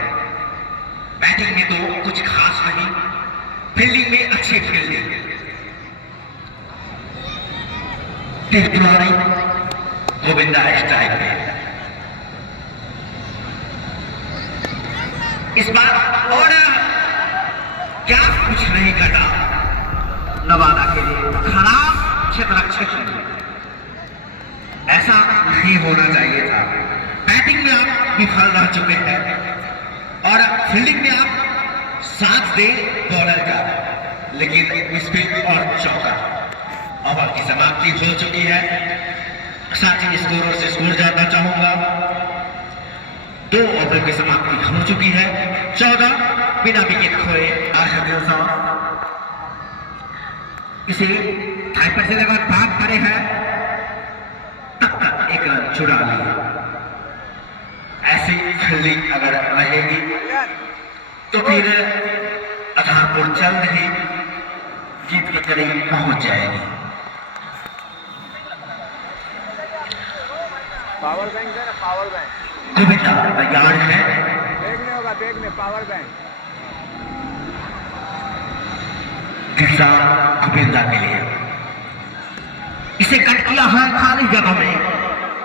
बैटिंग में तो कुछ खास नहीं, फील्डिंग में अच्छी फील्डिंग। त्रिपुरारी, गोविंदा स्ट्राइक पे। इस बार और क्या कुछ नहीं घटा नवादा के लिए। खराब क्षेत्ररक्षक, ऐसा नहीं होना चाहिए था। बैटिंग में आप विफल रह चुके हैं और फील्डिंग में आप साथ दे बॉलर का, लेकिन मिसफील्ड और चौका। ओवर की समाप्ति हो चुकी है। साथ ही स्कोर से स्कोर जानना चाहूंगा। 2 ओवर की समाप्ति हो चुकी है। 14 बिना विकेट खोए आशा साहब इसे टाई पर से लगा भाग पड़े हैं, तब तक 1 रन चुरा लिया। ऐसी फील्डिंग अगर रहेगी तो फिर अधारपुर जल्द ही जीत के करीब पहुंच जाएगी। पावर बैंक है ना, पावर बैंक। गोविंदा तैयार है, बैग में होगा, बैग में पावर बैंक। दिशा गोविंदा के लिए इसे कट किया है खाली जगह में।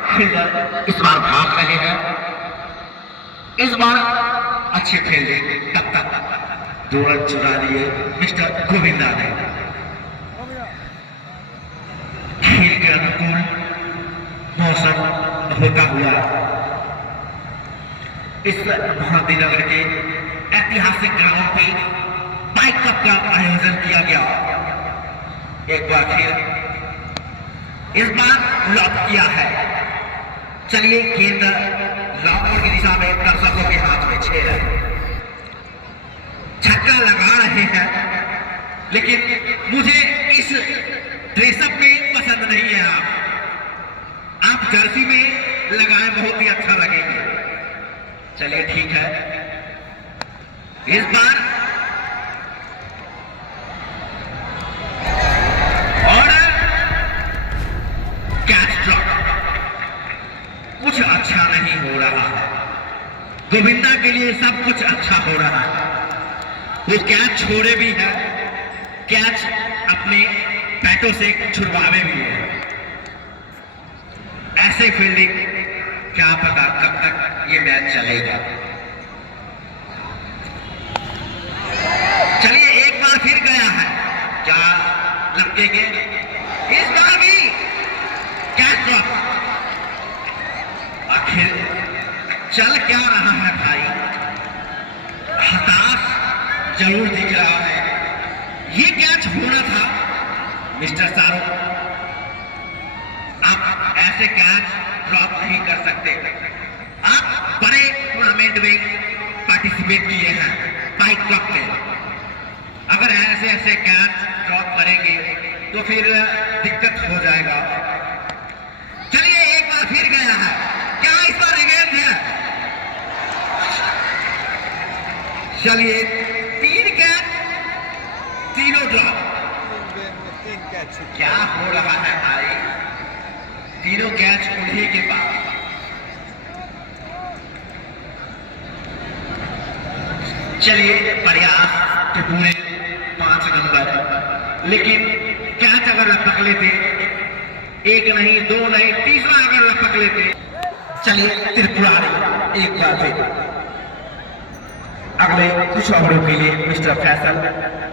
फील्डर इस बार भाग रहे हैं, इस बार अच्छे फील्डिंग, तब तक 2 रन चुरा लिए मिस्टर गोविंदा ने। खेल के अनुकूल मौसम होता हुआ इस महादीनगर के ऐतिहासिक ग्राउंड पे पाइक कप का आयोजन किया गया। एक बार फिर इस बार लॉक किया है। चलिए गेंद लॉकर की दिशा में दर्शकों के हाथ में 6 रन, छक्का लगा रहे हैं, लेकिन मुझे इस ड्रेसअप में पसंद नहीं है। आप जर्सी में लगाएं, बहुत ही अच्छा लगेगा। चलिए ठीक है, इस बार और कैच ड्रॉप, कुछ अच्छा नहीं हो रहा है। गोविंदा के लिए सब कुछ अच्छा हो रहा है, वो कैच छोड़े भी है, कैच अपने पैटों से छुड़वावे भी है। ऐसे फील्डिंग क्या पता कब तक ये मैच चलेगा। चलिए एक बार फिर गया है, क्या लगेंगे इस बार भी कैच ड्रॉप। आखिर चल क्या रहा है भाई, हताश जरूर दिख रहा है। ये कैच होना था मिस्टर शाहरुख, आप ऐसे कैच ड्रॉप नहीं कर सकते। आप बड़े टूर्नामेंट में पार्टिसिपेट किए हैं पाइक कप में, अगर ऐसे ऐसे कैच ड्रॉप करेंगे तो फिर दिक्कत हो जाएगा। चलिए एक बार फिर गया है, क्या इस बार अगेंस्ट है? चलिए 3 कैच, तीनों ड्रॉप। क्या हो रहा है भाई, तीनों कैच उन्हीं के पास। चलिए प्रयास के पूरे 5 नंबर, लेकिन कैच अगर लपक लेते, 1 नहीं 2 नहीं, तीसरा अगर लपक लेते। चलिए त्रिपुरारी एक बार फिर अगले कुछ ओवरों के लिए मिस्टर फैसल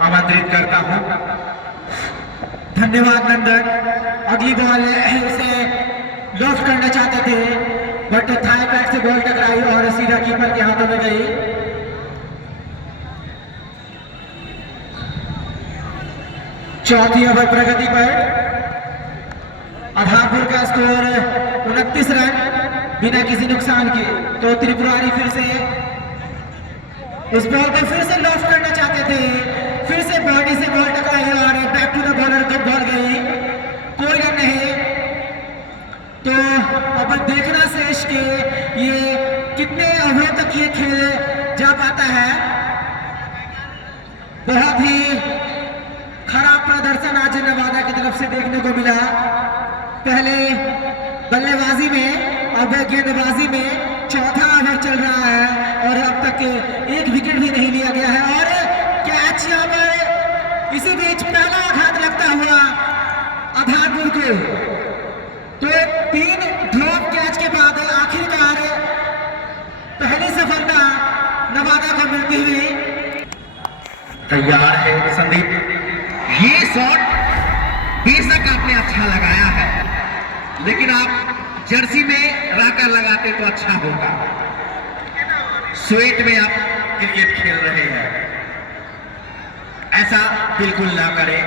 आमंत्रित करता हूं। धन्यवाद नंदन। अगली बॉल उसे लॉफ्ट करना चाहते थे, बट थाई पैड से बॉल टकराई और सीधा कीपर के हाथों में गई। चौथी ओवर प्रगति पर आधारपुर का स्कोर 29 रन बिना किसी नुकसान के। तो त्रिपुरारी फिर से उस बॉल को फिर से लॉफ्ट करना चाहते थे, फिर से बॉडी से बॉल टकराई और बैक टू द बॉलर तक बॉल गई, कोई रन नहीं। तो अब देखना शेष के ये कितने ओवरों तक ये खेल जा पाता है। बहुत ही खराब प्रदर्शन आज नवादा की तरफ से देखने को मिला। पहले बल्लेबाजी में, अब गेंदबाजी में चौथा ओवर चल रहा है और अब तक 1 विकेट भी नहीं लिया गया है। और कैच यहाँ पर इसी बीच पहला आघात लगता हुआ आधारपुर को। तो 3 ड्रॉप कैच के बाद आखिरकार पहली सफलता नवादा को मिलती हुई। तैयार है संदीप, ये शॉट बेशक आपने अच्छा लगाया है, लेकिन आप जर्सी में रहकर लगाते तो अच्छा होगा। स्वेट में आप क्रिकेट खेल रहे हैं, ऐसा बिल्कुल ना करें।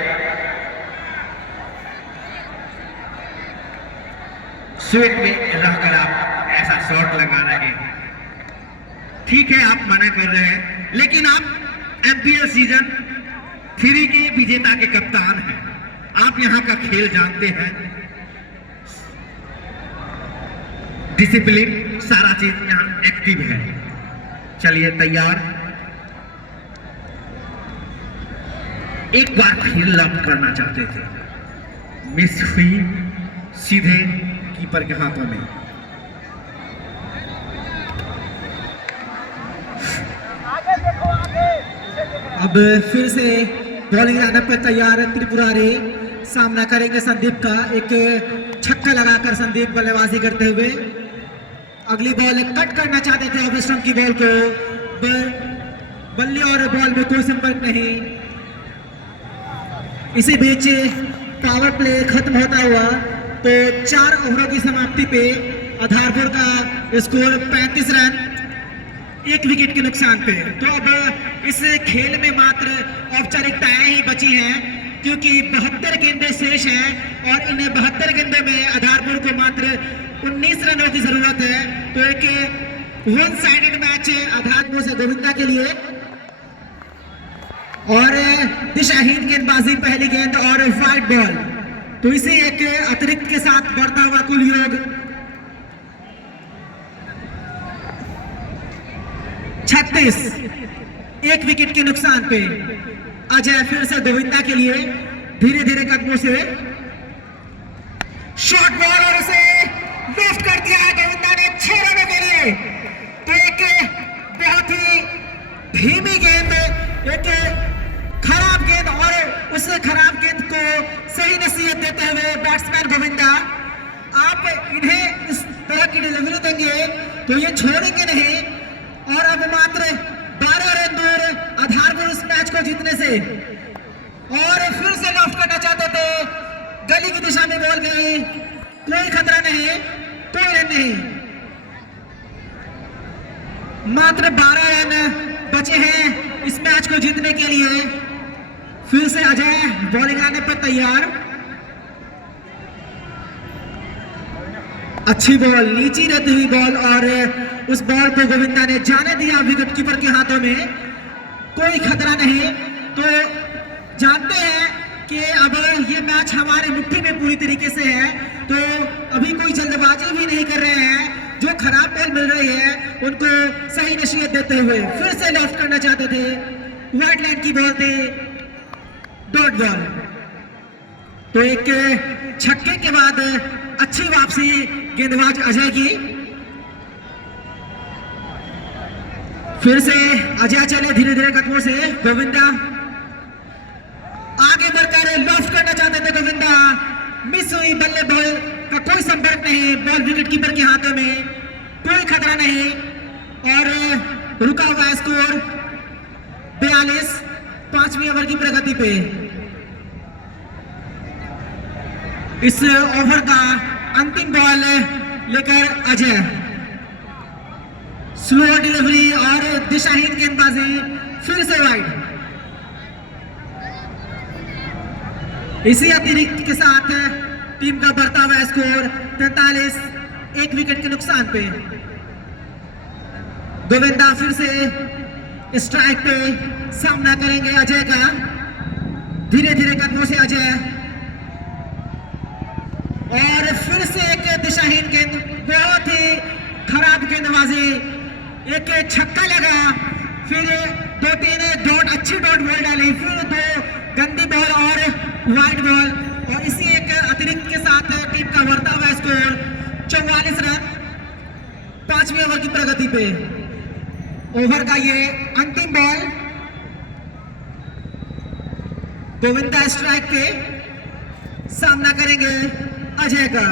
स्वेट में रहकर आप ऐसा शॉट लगा रहे हैं, ठीक है आप मना कर रहे हैं, लेकिन आप एमपीएल सीजन 3 के विजेता के कप्तान हैं, आप यहां का खेल जानते हैं। डिसिप्लिन सारा चीज यहां एक्टिव है। चलिए तैयार, एक बार फिर लॉक करना चाहते थे, मिस हुई सीधे कीपर के हाथों में। अब फिर से बॉलिंग लाइनअप पर तैयार है त्रिपुरारी। सामना करेंगे संदीप का। एक छक्का लगाकर संदीप बल्लेबाजी करते हुए अगली बॉल कट करना चाहते थे ऑफ स्टंप की बॉल को, बल्ले और बॉल में कोई संपर्क नहीं। इसी बीच पावर प्ले खत्म होता हुआ तो 4 ओवरों की समाप्ति पे आधारपुर का स्कोर 35 रन 1 विकेट के नुकसान पे। तो अब इस खेल में मात्र औपचारिकताएं ही बची हैं, क्योंकि 72 गेंदें शेष हैं और इन 72 गेंदों में आधारपुर को मात्र 19 रनों की जरूरत है। तो एक वन साइडेड मैच आधारपुर से गोविंदा के लिए, और दिशाहीन गेंदबाजी पहली गेंद और वाइड बॉल। तो इसी एक अतिरिक्त के साथ बढ़ता हुआ कुल योग 36 1 विकेट के नुकसान पे। अजय फिर से गोविंदा के लिए धीरे धीरे कदमों से शॉर्ट बॉल और उसे लिफ्ट कर दिया है गोविंदा ने 6 रनों के लिए। तो एक बहुत ही धीमी गेंद, एक खराब गेंद, और उस खराब गेंद को सही नसीहत देते हुए बैट्समैन गोविंदा, आप इन्हें इस तरह की डिलीवरी देंगे तो ये छोड़ेंगे नहीं। और अब मात्र 12 रन दूर आधारपुर इस मैच को जीतने से, और फिर से लॉफ्ट करना चाहते थे, गली की दिशा में बॉल गई, कोई खतरा नहीं, कोई रन नहीं। मात्र 12 रन बचे हैं इस मैच को जीतने के लिए। फिर से अजय बॉलिंग आने पर तैयार, अच्छी बॉल, नीची रहती हुई बॉल, और उस बॉल को गोविंदा ने जाने दिया विकेट कीपर के हाथों में, कोई खतरा नहीं। तो जानते हैं कि अब ये मैच हमारे मुट्ठी में पूरी तरीके से है, तो अभी कोई जल्दबाजी भी नहीं कर रहे हैं। जो खराब बॉल मिल रही है उनको सही नसीहत देते हुए फिर से लेफ्ट करना चाहते थे, वाइड लाइन की बॉल थी, डॉट बॉल। तो एक छक्के के बाद अच्छी वापसी गेंदबाज अजय की। फिर से अजय चले धीरे धीरे कदमों से, गोविंदा आगे बढ़कर लॉफ्ट करना चाहते थे, गोविंदा मिस हुई, बल्ले बॉल का कोई संपर्क नहीं, बॉल विकेट कीपर के हाथों में, कोई खतरा नहीं, और रुका हुआ स्कोर 42 5वीं ओवर की प्रगति पे। इस ओवर का अंतिम बॉल लेकर अजय, स्लो डिलीवरी और दिशाहीन गेंदबाजी, फिर से वाइड। इसी अतिरिक्त के साथ टीम का बढ़ता हुआ स्कोर 43 1 विकेट के नुकसान पे। गोविंदा फिर से स्ट्राइक पे सामना करेंगे अजय का, धीरे धीरे कदमों से अजय, और फिर से एक दिशाहीन गेंद, बहुत ही खराब गेंदबाजी, एक छक्का लगा, फिर 2-3 डॉट, अच्छी डॉट बॉल डाली, फिर 2 गंदी बॉल और वाइड बॉल, और इसी एक अतिरिक्त के साथ टीम का बढ़ता हुआ स्कोर 44 रन 5वीं ओवर की प्रगति पे। ओवर का ये अंतिम बॉल, गोविंदा स्ट्राइक पे सामना करेंगे अजय का।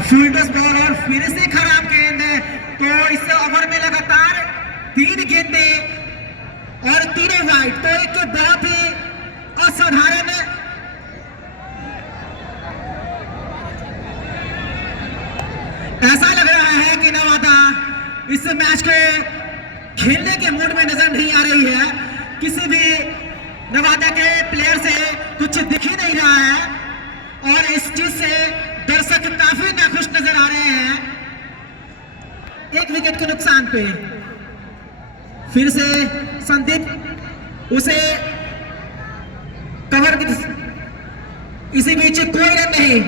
फुल टॉस बॉल और फिर से खराब गेंद। तो इस ओवर में लगातार 3 गेंदें और 3 वाइड, तो एक बहुत ही असाधारण ऐसा लग रहा है कि नवादा इस मैच को खेलने के मूड में नजर नहीं आ रही है। किसी भी नवादा के प्लेयर से कुछ दिख ही नहीं रहा है, और इस चीज से दर्शक काफी नाखुश नजर आ रहे हैं। 1 विकेट के नुकसान पे फिर से संदीप उसे कवर, इसी बीच कोई रन नहीं,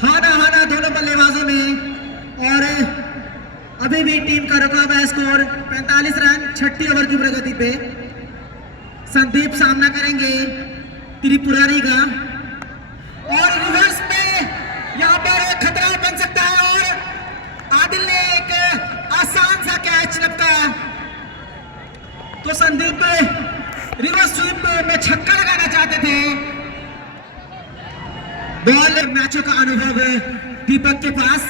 हाना हाना दोनों बल्लेबाजों में, और अभी भी टीम का रुका हुआ स्कोर 45 रन 6ठी ओवर की प्रगति पे। संदीप सामना करेंगे त्रिपुरारी का, और रिवर्स में यहाँ पर खतरा बन सकता है, और आदिल ने एक आसान सा कैच लपका। तो संदीप रिवर्स स्वीप में छक्का लगाना चाहते थे। बॉल मैचों का अनुभव दीपक के पास।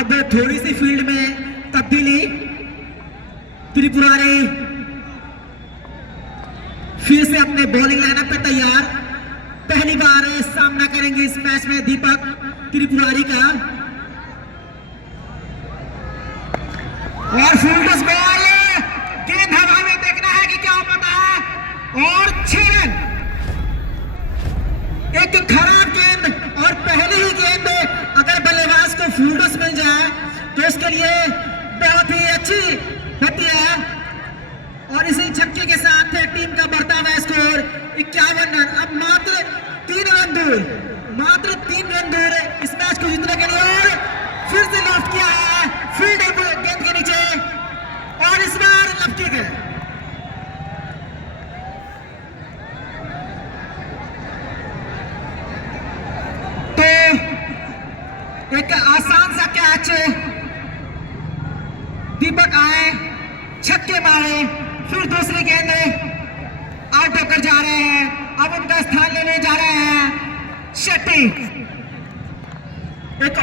अब थोड़ी सी फील्ड में तब्दीली। त्रिपुरारी फिर से अपने बॉलिंग लाइनअप पे तैयार। पहली बार सामना करेंगे इस मैच में दीपक त्रिपुरारी का। और फुल बॉल, गेंद हवा में, देखना है कि क्या होता है। और 6 रन। एक खराब गेंद और पहली ही गेंद अगर बल्लेबाज को फुल टॉस मिल जाए तो उसके लिए बहुत ही अच्छी होती है। और इसी छक्के के साथ टीम का बढ़ता हुआ स्कोर 51 रन। अब मात्र 3 रन दूर, मात्र 3 रन दूर इस मैच को जीतने के लिए। और फिर से लॉफ्ट किया है फील्डर गेंद के नीचे और इस बार लॉफ्ट किक है। तो एक आसान सा कैच, दीपक आए, छक्के मारे, फिर दूसरी गेंद आउट होकर जा रहे हैं। अब उनका स्थान लेने जा रहे हैं शेट्टी। एक